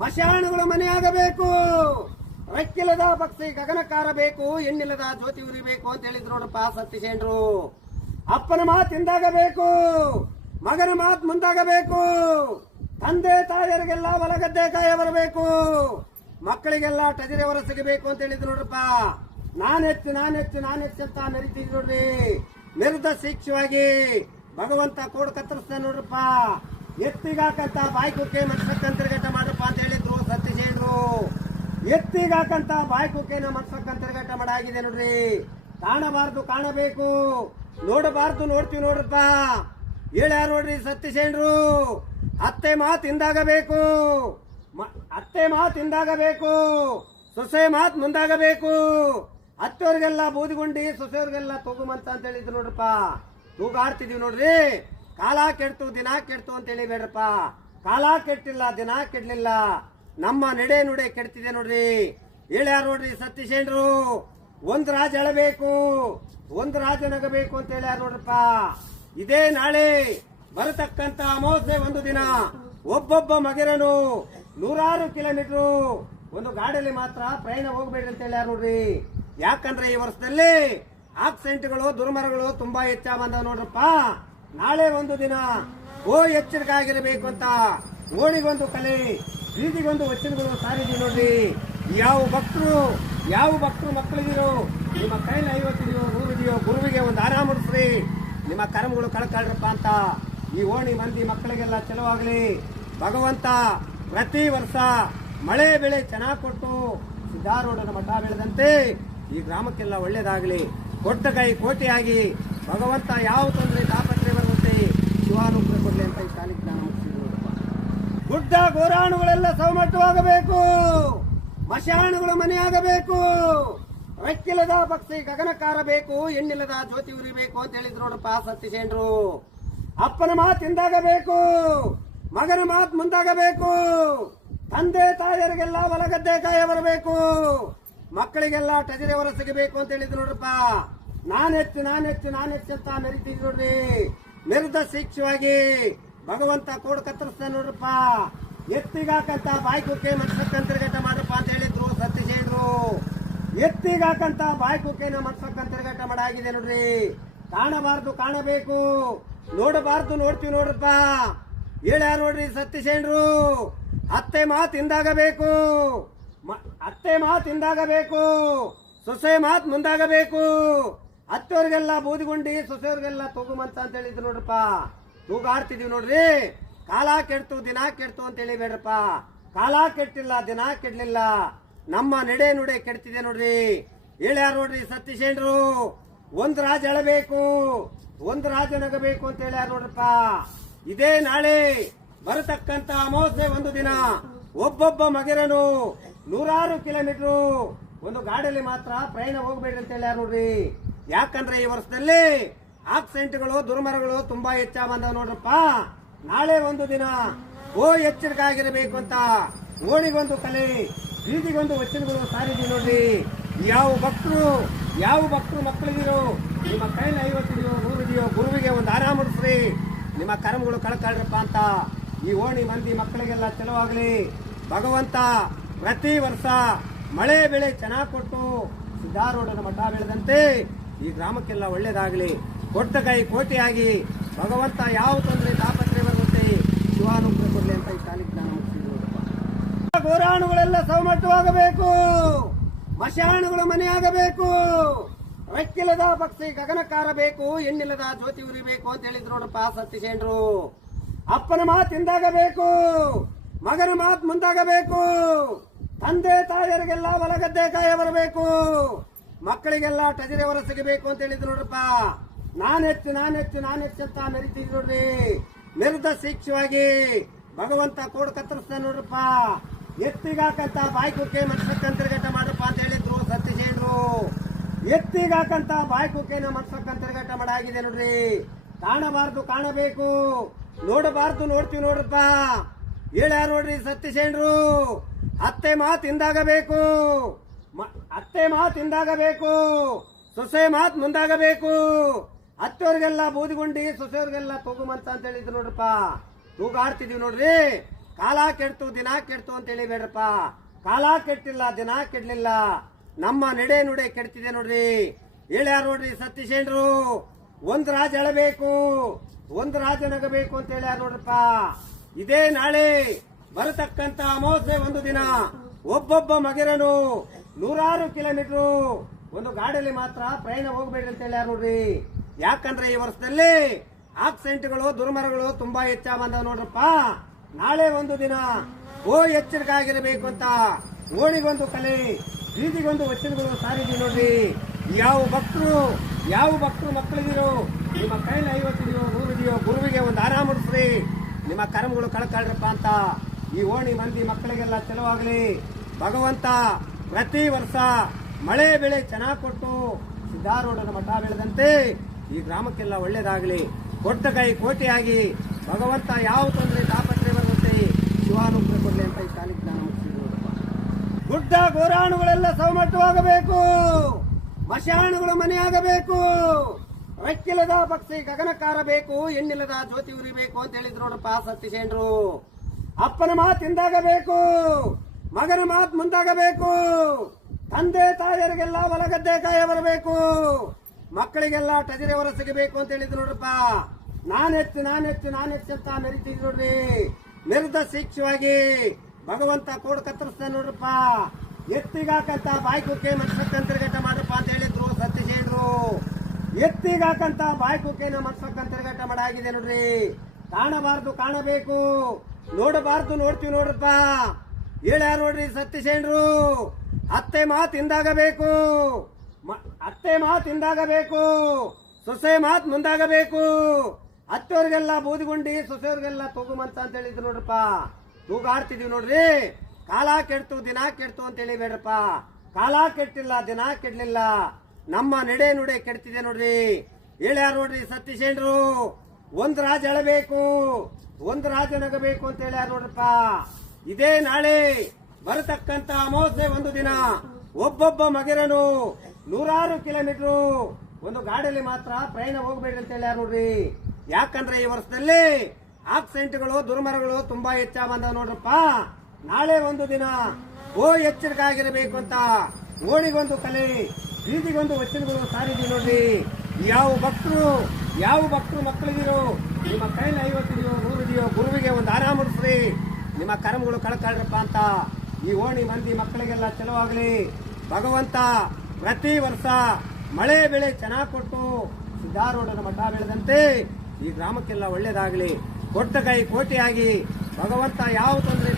ಮಶಾಣಗಳು ಮನೆಯಾಗಬೇಕು, ರೆಕ್ಕಿಲ್ಲದ ಪಕ್ಷಿ ಗಗನಕಾರ ಬೇಕು, ಹೆಣ್ಣಿಲ್ಲದ ಜ್ಯೋತಿ ಉರಿಬೇಕು ಅಂತ ಹೇಳಿದ್ರು ನೋಡಪ್ಪ ಸತ್ಯಸೇನರು. ಅಪ್ಪನ ಮಾತಿಂದಾಗಬೇಕು, ಮಗನ ಮಾತು ಮುಂದಾಗಬೇಕು, ತಂದೆ ತಾಯಿಯರಿಗೆಲ್ಲ ಹೊಲಗದ್ದೆ ಕಾಯ ಬರಬೇಕು, ಮಕ್ಕಳಿಗೆಲ್ಲ ಟಜರಿ ಹೊರ ಸಿಗಬೇಕು ಅಂತ ಹೇಳಿದ್ರು ನೋಡ್ರಪ್ಪ. ನಾನೆಚ್ಚು ಅಂತ ಮೆರಿತಿದ್ರು ನೋಡ್ರಿ. ಮೆರೆದ ಶಿಕ್ಷವಾಗಿ ಭಗವಂತ ಕೋಡ್ ಕತ್ತರಿಸ್ತಾನೆ ನೋಡ್ರಪ್ಪ. ಎತ್ತಿಗಾಕಂತ ಬಾಯ್ಕುಕ್ಕೆ ಮನ್ಸಕ್ಕಂತರ್ಗಟ ಮಾಡ್ರಪ್ಪ ಅಂತ ಹೇಳಿದ್ರು ಸತ್ಯಸೇನರು. ಎತ್ತಿಗಾಕಂತ ಬಾಯ್ಕುಕ್ಕೆನ ಮನ್ಸಕ್ಕಂತರ್ಗಟ ಮಾಡಾಗಿದೆ ನೋಡ್ರಿ. ಕಾಣಬಾರ್ದು ಕಾಣಬೇಕು, ನೋಡಬಾರ್ದು ನೋಡ್ತೀವಿ ನೋಡ್ರಪ್ಪ. ಹೇಳ್ಯಾರ ನೋಡ್ರಿ ಸತ್ಯಸೇನರು. ಅತ್ತೆ ಮಾತಿಂದಾಗಬೇಕು, ಅತ್ತೆ ಮಾತಿಂದಾಗಬೇಕು, ಸೊಸೆ ಮಾತು ಮುಂದಾಗಬೇಕು. ಅತ್ತವ್ರಿಗೆಲ್ಲ ಬೂದಿಗುಂಡಿ, ಸೊಸೆಯವ್ರಿಗೆಲ್ಲ ತೂಗುಮಂತ ಅಂತ ಹೇಳಿದ್ರು ನೋಡ್ರಪ್ಪ. ತೂಗಾಡ್ತಿದೀವಿ ನೋಡ್ರಿ. ಕಾಲ ಕೆಡ್ತು ದಿನ ಕೆಡ್ತು ಅಂತ ಹೇಳಿಬೇಡ್ರಪ್ಪ. ಕಾಲ ಕೆಟ್ಟಿಲ್ಲ, ದಿನ ಕೆಡ್ಲಿಲ್ಲ, ನಮ್ಮ ನಡೆ ನುಡೆ ಕೆಡ್ತಿದೆ ನೋಡ್ರಿ. ಹೇಳ್ಯಾರ ನೋಡ್ರಿ ಸತ್ಯಸೇನರು. ಒಂದ್ ರಾಜ ಎಳಬೇಕು, ಒಂದ್ ರಾಜ ನಗಬೇಕು ಅಂತ ಹೇಳ್ಯಾರ ನೋಡ್ರಪ್ಪ. ಇದೇ ನಾಳೆ ಬರತಕ್ಕಂತ ಅಮಾವಾಸ್ಯೆ ಒಂದು ದಿನ ಒಬ್ಬೊಬ್ಬ ಮಗಿರನು 100 ಕಿಲೋಮೀಟರ್ ಒಂದು ಗಾಡಿಯಲ್ಲಿ ಮಾತ್ರ ಪ್ರಯಾಣ ಹೋಗ್ಬೇಡ್ರಿ ಅಂತ ಹೇಳ್ಯಾರ ನೋಡ್ರಿ. ಯಾಕಂದ್ರೆ ಈ ವರ್ಷದಲ್ಲಿ ಆಕ್ಸಿಡೆಂಟ್ಗಳು ದುರ್ಮರಗಳು ತುಂಬಾ ಹೆಚ್ಚಾಗ ಬಂದವ ನೋಡ್ರಪ್ಪ. ನಾಳೆ ಒಂದು ದಿನ ಎಚ್ಚರಿಕೆ ಆಗಿರಬೇಕು ಅಂತ ಓಣಿಗೊಂದು ಕಲೆ, ಬೀದಿಗೊಂದು ವಚನಗಳು ಸಾರಿದೀವಿ ನೋಡ್ರಿ. ಯಾವ ಭಕ್ತರು ಮಕ್ಕಳಿಗಿರೋ ನಿಮ್ಮ ಕೈಲಿ 50 ಇದೆಯೋ 100 ಇದೆಯೋ ಗುರುವಿಗೆ ಒಂದು ಆರಾಮ ಮುಡಿಸ್ರಿ, ನಿಮ್ಮ ಕರ್ಮಗಳು ಕಳ್ಕಳ್ರಪ್ಪ ಅಂತ ಈ ಓಣಿ ಮಂದಿ ಮಕ್ಕಳಿಗೆಲ್ಲ ಚಲೋವಾಗ್ಲಿ. ಭಗವಂತ ಪ್ರತಿ ವರ್ಷ ಮಳೆ ಬೆಳೆ ಚೆನ್ನಾಗಿ ಕೊಟ್ಟು ಸಿದ್ಧಾರೂಢನ ಮಠ ಬೆಳೆದಂತೆ ಈ ಗ್ರಾಮಕ್ಕೆಲ್ಲ ಒಳ್ಳೇದಾಗಲಿ. ಕೊಟ್ಟ ಕೈ ಕೋಟೆಯಾಗಿ ಭಗವಂತ ಯಾವ ತೊಂದರೆ ತಾಪತ್ರೆ ಬರುವಂತೆ ಶಿವಾನುಗ್ರಹ ಕೊಡ್ಲಿ ಅಂತ ಈ ಕಾಲಿಗೆ ಜ್ಞಾನ ಮುಗಿಸಿದ್ರು. ಗುಡ್ಡ ಗೋರಾಣುಗಳೆಲ್ಲ ಸೌಮಟ್ಟವಾಗಬೇಕು, ಮಶಾಣಗಳು ಮನೆಯಾಗಬೇಕು, ರೆಕ್ಕಿಲ್ಲದ ಪಕ್ಷಿ ಗಗನಕಾರ ಬೇಕು, ಹೆಣ್ಣಿಲ್ಲದ ಜ್ಯೋತಿ ಉರಿಬೇಕು ಅಂತ ಹೇಳಿದ್ರು ನೋಡಪ್ಪ ಸತ್ಯಸೇನರು. ಅಪ್ಪನ ಮಾತಿಂದಾಗಬೇಕು, ಮಗನ ಮಾತು ಮುಂದಾಗಬೇಕು, ತಂದೆ ತಾಯಿಯರಿಗೆಲ್ಲ ಹೊಲಗದ್ದೆ ಕಾಯ ಬರಬೇಕು, ಮಕ್ಕಳಿಗೆಲ್ಲ ಟಜರಿ ಹೊರ ಸಿಗಬೇಕು ಅಂತ ಹೇಳಿದ್ರು ನೋಡ್ರಪ್ಪ. ನಾನೆಚ್ಚು ಅಂತ ಮೆರಿತಿದ್ರು ನೋಡ್ರಿ. ಮೆರೆದ ಶಿಕ್ಷವಾಗಿ ಭಗವಂತ ಕೋಡ್ ಕತ್ತರಿಸ್ತಾನೆ ನೋಡ್ರಪ್ಪ. ಎತ್ತಿಗಾಕಂತ ಬಾಯ್ಕುಕ್ಕೆ ಮನ್ಸಕ್ಕಂತರ್ಗಟ ಮಾಡ್ರಪ್ಪ ಅಂತ ಹೇಳಿದ್ರು ಸತ್ಯಸೇನರು. ಎತ್ತಿಗಾಕಂತ ಬಾಯ್ಕುಕ್ಕೆನ ಮನ್ಸಕ್ಕಂತರ್ಗಟ ಮಾಡಾಗಿದೆ ನೋಡ್ರಿ. ಕಾಣಬಾರ್ದು ಕಾಣಬೇಕು, ನೋಡಬಾರ್ದು ನೋಡ್ತೀವಿ ನೋಡ್ರಪ್ಪ. ಹೇಳ್ಯಾರ ನೋಡ್ರಿ ಸತ್ಯಸೇನರು. ಅತ್ತೆ ಮಾತಿಂದಾಗಬೇಕು, ಸೊಸೆ ಮಾತು ಮುಂದಾಗಬೇಕು. ಅತ್ತವ್ರಿಗೆಲ್ಲ ಬೂದಿಗುಂಡಿ, ಸೊಸೆಯವ್ರಿಗೆಲ್ಲ ತೂಗುಮಂತ ಅಂತ ಹೇಳಿದ್ರು ನೋಡ್ರಪ್ಪ. ತೂಗಾಡ್ತಿದೀವಿ ನೋಡ್ರಿ. ಕಾಲ ಕೆಡ್ತು ದಿನ ಕೆಡ್ತು ಅಂತ ಹೇಳಿಬೇಡ್ರಪ್ಪ. ಕಾಲ ಕೆಟ್ಟಿಲ್ಲ, ದಿನ ಕೆಡ್ಲಿಲ್ಲ, ನಮ್ಮ ನಡೆ ನುಡೆ ಕೆಡ್ತಿದೆ ನೋಡ್ರಿ. ಹೇಳ್ಯಾರ ನೋಡ್ರಿ ಸತ್ಯಸೇನರು. ಒಂದ್ ರಾಜ ಎಳಬೇಕು, ಒಂದ್ ರಾಜ ನಗಬೇಕು ಅಂತ ಹೇಳ್ಯಾರ ನೋಡ್ರಪ್ಪ. ಇದೇ ನಾಳೆ ಬರತಕ್ಕಂತ ಅಮಾವಾಸ್ಯೆ ಒಂದು ದಿನ ಒಬ್ಬೊಬ್ಬ ಮಗಿರನು 100 ಕಿಲೋಮೀಟರ್ ಒಂದು ಗಾಡಿಯಲ್ಲಿ ಮಾತ್ರ ಪ್ರಯಾಣ ಹೋಗ್ಬೇಡ್ರಿ ಅಂತ ಹೇಳ್ಯಾರ ನೋಡ್ರಿ. ಯಾಕಂದ್ರೆ ಈ ವರ್ಷದಲ್ಲಿ ಆಕ್ಸಿಡೆಂಟ್ಗಳು ದುರ್ಮರಗಳು ತುಂಬಾ ಹೆಚ್ಚಾಗ ಬಂದವ ನೋಡ್ರಪ್ಪ. ನಾಳೆ ಒಂದು ದಿನ ಎಚ್ಚರಿಕೆ ಆಗಿರಬೇಕು ಅಂತ ಓಣಿಗೊಂದು ಕಲೆ, ಬೀದಿಗೊಂದು ವಚನಗಳು ಸಾರಿದೀವಿ ನೋಡ್ರಿ. ಯಾವ ಭಕ್ತರು ಮಕ್ಕಳಿಗಿರೋ ನಿಮ್ಮ ಕೈಲಿ 50 ಇದೆಯೋ 100 ಇದೆಯೋ ಗುರುವಿಗೆ ಒಂದು ಆರಾಮ ಮುಡಿಸ್ರಿ, ನಿಮ್ಮ ಕರ್ಮಗಳು ಕಳ್ಕಳ್ರಪ್ಪ ಅಂತ ಈ ಓಣಿ ಮಂದಿ ಮಕ್ಕಳಿಗೆಲ್ಲ ಚಲೋವಾಗ್ಲಿ. ಭಗವಂತ ಪ್ರತಿ ವರ್ಷ ಮಳೆ ಬೆಳೆ ಚೆನ್ನಾಗಿ ಕೊಟ್ಟು ಸಿದ್ಧಾರೂಢನ ಮಠ ಬೆಳೆದಂತೆ ಈ ಗ್ರಾಮಕ್ಕೆಲ್ಲ ಒಳ್ಳೇದಾಗಲಿ. ಕೊಟ್ಟ ಕೈ ಕೋಟೆಯಾಗಿ ಭಗವಂತ ಯಾವ ತೊಂದರೆ ತಾಪತ್ರೆ ಬರುವಂತೆ ಶಿವಾನುಗ್ರಹ ಕೊಡ್ಲಿ ಅಂತ ಈ ಕಾಲಿಗೆ ಜ್ಞಾನ ಮುಗಿಸಿದ್ರು. ಗೋರಾಣುಗಳೆಲ್ಲ ಸೌಮಟ್ಟವಾಗಬೇಕು, ಮಶಾಣಗಳು ಮನೆಯಾಗಬೇಕು, ರೆಕ್ಕಿಲ್ಲದ ಪಕ್ಷಿ ಗಗನಕಾರ ಬೇಕು, ಹೆಣ್ಣಿಲ್ಲದ ಜ್ಯೋತಿ ಉರಿಬೇಕು ಅಂತ ಹೇಳಿದ್ರು ನೋಡಪ್ಪ ಸತ್ಯಸೇನರು. ಅಪ್ಪನ ಮಾತಿಂದಾಗಬೇಕು, ಮಗನ ಮಾತು ಮುಂದಾಗಬೇಕು, ತಂದೆ ತಾಯಿಯರಿಗೆಲ್ಲ ಹೊಲಗದ್ದೆ ಕಾಯ ಬರಬೇಕು, ಮಕ್ಕಳಿಗೆಲ್ಲ ಟಜರಿ ಹೊರ ಸಿಗಬೇಕು ಅಂತ ಹೇಳಿದ್ರು ನೋಡ್ರಪ್ಪ. ನಾನೆಚ್ಚು ಅಂತ ಮೆರಿತಿದ್ರು ನೋಡ್ರಿ. ಮೆರೆದ ಶಿಕ್ಷವಾಗಿ ಭಗವಂತ ಕೋಡ್ ಕತ್ತರಿಸ್ತಾನೆ ನೋಡ್ರಪ್ಪ. ಎತ್ತಿಗಾಕಂತ ಬಾಯ್ಕುಕ್ಕೆ ಮನ್ಸಕ್ಕಂತರ್ಗಟ ಮಾಡ್ರಪ್ಪ ಅಂತ ಹೇಳಿದ್ರು ಸತ್ಯಸೇನರು. ಎತ್ತಿಗಾಕಂತ ಬಾಯ್ಕುಕ್ಕೆನ ಮನ್ಸಕ್ಕಂತರ್ಗಟ ಮಾಡಾಗಿದೆ ನೋಡ್ರಿ. ಕಾಣಬಾರ್ದು ಕಾಣಬೇಕು, ನೋಡಬಾರ್ದು ನೋಡ್ತೀವಿ ನೋಡ್ರಪ್ಪ. ಹೇಳ್ಯಾರ ನೋಡ್ರಿ ಸತ್ಯಸೇನರು. ಅತ್ತೆ ಮಾತಿಂದಾಗಬೇಕು, ಸೊಸೆ ಮಾತು ಮುಂದಾಗಬೇಕು. ಅತ್ತವ್ರಿಗೆಲ್ಲ ಬೂದಿಗುಂಡಿ, ಸೊಸೆಯವ್ರಿಗೆಲ್ಲ ತೂಗುಮಂತ ಅಂತ ಹೇಳಿದ್ರು ನೋಡ್ರಪ್ಪ. ತೂಗಾಡ್ತಿದೀವಿ ನೋಡ್ರಿ. ಕಾಲ ಕೆಡ್ತು ದಿನ ಕೆಡ್ತು ಅಂತ ಹೇಳಿಬೇಡ್ರಪ್ಪ. ಕಾಲ ಕೆಟ್ಟಿಲ್ಲ, ದಿನ ಕೆಡ್ಲಿಲ್ಲ, ನಮ್ಮ ನಡೆ ನುಡೆ ಕೆಡ್ತಿದೆ ನೋಡ್ರಿ. ಹೇಳ್ಯಾರ ನೋಡ್ರಿ ಸತೀಶೇಂಡ್ರು, ಒಂದ್ ರಾಜ ಎಳಬೇಕು, ಒಂದ್ ರಾಜ ನಗಬೇಕು ಅಂತ ಹೇಳ್ಯಾರ ನೋಡ್ರಪ್ಪ. ಇದೇ ನಾಳೆ ಬರತಕ್ಕಂತ ಅಮಾವಾಸ್ಯೆ ಒಂದು ದಿನ ಒಬ್ಬೊಬ್ಬ ಮಗಿರನು 100 ಕಿಲೋಮೀಟರ್ ಒಂದು ಗಾಡಿಯಲ್ಲಿ ಮಾತ್ರ ಪ್ರಯಾಣ ಹೋಗ್ಬೇಡ್ರಿ ಅಂತ ಹೇಳ್ಯಾರ ನೋಡ್ರಿ. ಯಾಕಂದ್ರೆ ಈ ವರ್ಷದಲ್ಲಿ ಆಕ್ಸಿಡೆಂಟ್ಗಳು ದುರ್ಮರಗಳು ತುಂಬಾ ಹೆಚ್ಚಾಗ ಬಂದವ ನೋಡ್ರಪ್ಪ. ನಾಳೆ ಒಂದು ದಿನ ಎಚ್ಚರಿಕೆ ಆಗಿರಬೇಕು ಅಂತ ಓಣಿಗೊಂದು ಕಲೆ, ಬೀದಿಗೊಂದು ವಚನಗಳು ಸಾರಿದೀವಿ ನೋಡ್ರಿ. ಯಾವ ಭಕ್ತರು ಮಕ್ಕಳಿದಿರೋ, ನಿಮ್ಮ ಕೈಲಿ 50 ಇದೆಯೋ 100 ಇದೆಯೋ, ಗುರುವಿಗೆ ಒಂದು ಆರಾಮ ಮುಡಿಸ್ರಿ, ನಿಮ್ಮ ಕರ್ಮಗಳು ಕಳ್ಕಳ್ರಪ್ಪ ಅಂತ ಈ ಓಣಿ ಮಂದಿ ಮಕ್ಕಳಿಗೆಲ್ಲ ಚಲುವಾಗ್ಲಿ. ಭಗವಂತ ಪ್ರತಿ ವರ್ಷ ಮಳೆ ಬೆಳೆ ಚೆನ್ನಾಗಿ ಕೊಟ್ಟು ಸಿದ್ಧಾರೂಢನ ಮಠ ಬೆಳೆದಂತೆ ಈ ಗ್ರಾಮಕ್ಕೆಲ್ಲ ಒಳ್ಳೇದಾಗಲಿ. ಕೊಟ್ಟ ಕೈ ಕೋಟೆಯಾಗಿ ಭಗವಂತ ಯಾವ ತೊಂದರೆ ತಾಪತ್ರೆ ಬರುವಂತೆ ಶಿವಾನುಗ್ರಹ ಕೊಡಲಿ ಅಂತ ಈ ಕಾಲಿಗೆ ನಾನು ಮುಗಿಸಿದ್ರು. ಗುಡ್ಡ ಗೋರಾಣುಗಳೆಲ್ಲ ಸೌಮಟ್ಟವಾಗಬೇಕು, ಮಶಾಣುಗಳು ಮನೆಯಾಗಬೇಕು, ರೆಕ್ಕಿಲ್ಲದ ಪಕ್ಷಿ ಗಗನಕ್ಕಾರಬೇಕು, ಎಣ್ಣಿಲ್ಲದ ಜ್ಯೋತಿ ಉರಿಬೇಕು ಅಂತ ಹೇಳಿದ್ರು ನೋಡಪ್ಪ ಸತೀಶೇಂಡ್ರು. ಅಪ್ಪನ ಮಾತು ಹಿಂದಾಗಬೇಕು, ಮಗನ ಮಾತು ಮುಂದಾಗಬೇಕು, ತಂದೆ ತಾಯಿಯರಿಗೆಲ್ಲ ಹೊಲಗದ್ದೆ ಕಾಯ ಬರಬೇಕು, ಮಕ್ಕಳಿಗೆಲ್ಲ ಟಜರೆ ಹೊರ ಸಿಗಬೇಕು ಅಂತ ಹೇಳಿದ್ರು ನೋಡ್ರಪ್ಪ. ನಾನೆಚ್ಚು ಅಂತ ಮೆರಿತಿದ್ರು ನೋಡ್ರಿ. ಮೆರೆದ ಶಿಕ್ಷವಾಗಿ ಭಗವಂತ ಕೋಡ್ ಕತ್ತರಿಸ್ತಾನೆ ನೋಡ್ರಪ್ಪ. ಎತ್ತಿಗಾಕಂತ ಬಾಯ್ಕುಕ್ಕೆ ಮನ್ಸಕ್ಕಂತರ್ಗಟ್ಟ ಮಾಡ್ರಪ್ಪ ಅಂತ ಹೇಳಿದ್ರು ಸತೀಶೇಂಡ್ರು. ಎತ್ತಿಗಾಕಂತ ಬಾಯ್ಕುಕ್ಕೆನ ಮನ್ಸಕ್ಕಂತರ್ಗಟ್ಟ ಮಾಡಾಗಿದೆ ನೋಡ್ರಿ. ಕಾಣಬಾರ್ದು ಕಾಣಬೇಕು, ನೋಡಬಾರ್ದು ನೋಡ್ತೀವಿ ನೋಡ್ರಪ್ಪ. ಹೇಳ್ಯಾರ ನೋಡ್ರಿ ಸತೀಶೇಂಡ್ರು, ಅತ್ತೆ ಮಾತು ಹಿಂದಾಗಬೇಕು, ಸೊಸೆ ಮಾತು ಮುಂದಾಗಬೇಕು. ಅತ್ತವ್ರಿಗೆಲ್ಲ ಬೂದಿಗುಂಡಿ, ಸೊಸೆಯವ್ರಿಗೆಲ್ಲ ತೂಗುಮಂತ ಅಂತ ಹೇಳಿದ್ರು ನೋಡ್ರಪ್ಪ. ತೂಗಾಡ್ತಿದೀವಿ ನೋಡ್ರಿ. ಕಾಲ ಕೆಡ್ತು ದಿನ ಕೆಡ್ತು ಅಂತ ಹೇಳಿಬೇಡ್ರಪ್ಪ. ಕಾಲ ಕೆಟ್ಟಿಲ್ಲ, ದಿನ ಕೆಡ್ಲಿಲ್ಲ, ನಮ್ಮ ನಡೆ ನುಡೆ ಕೆಡ್ತಿದೆ ನೋಡ್ರಿ. ಹೇಳ್ಯಾರ ನೋಡ್ರಿ ಸತೀಶೇಂಡ್ರು, ಒಂದ್ ರಾಜ ಎಳಬೇಕು, ಒಂದ್ ರಾಜ ನಗಬೇಕು ಅಂತ ಹೇಳ್ಯಾರ ನೋಡ್ರಪ್ಪ. ಇದೇ ನಾಳೆ ಬರತಕ್ಕಂತ ಅಮಾವಾಸ್ಯೆ ಒಂದು ದಿನ ಒಬ್ಬೊಬ್ಬ ಮಗಿರನು 100 ಕಿಲೋಮೀಟರ್ ಒಂದು ಗಾಡಿಯಲ್ಲಿ ಮಾತ್ರ ಪ್ರಯಾಣ ಹೋಗ್ಬೇಡ್ರಿ ಅಂತ ಹೇಳ್ಯಾರ ನೋಡ್ರಿ. ಯಾಕಂದ್ರೆ ಈ ವರ್ಷದಲ್ಲಿ ಆಕ್ಸಿಡೆಂಟ್ಗಳು ದುರ್ಮರಗಳು ತುಂಬಾ ಹೆಚ್ಚಾಗ ಬಂದವ ನೋಡ್ರಪ್ಪ. ನಾಳೆ ಒಂದು ದಿನ ಎಚ್ಚರಿಕೆ ಆಗಿರಬೇಕು ಅಂತ ಓಣಿಗೊಂದು ಕಲೆ, ಬೀದಿಗೊಂದು ವಚನಗಳು ಸಾರಿದೀವಿ ನೋಡ್ರಿ. ಯಾವ ಭಕ್ತರು ಮಕ್ಕಳಿದಿರೋ, ನಿಮ್ಮ ಕೈಲಿ 50 ಇದೆಯೋ 100 ಇದೆಯೋ, ಗುರುವಿಗೆ ಒಂದು ಆರಾಮ ಮುಡಿಸ್ರಿ, ನಿಮ್ಮ ಕರ್ಮಗಳು ಕಳ್ಕಳ್ರಪ್ಪ ಅಂತ ಈ ಓಣಿ ಮಂದಿ ಮಕ್ಕಳಿಗೆಲ್ಲ ಚಲುವಾಗ್ಲಿ. ಭಗವಂತ ಪ್ರತಿ ವರ್ಷ ಮಳೆ ಬೆಳೆ ಚೆನ್ನಾಗಿ ಕೊಟ್ಟು ಸಿದ್ಧಾರೂಢನ ಮಠ ಬೆಳೆದಂತೆ ಈ ಗ್ರಾಮಕ್ಕೆಲ್ಲ ಒಳ್ಳೇದಾಗಲಿ. ಕೊಟ್ಟ ಕೈ ಕೋಟೆಯಾಗಿ ಭಗವಂತ ಯಾವ ತೊಂದರೆ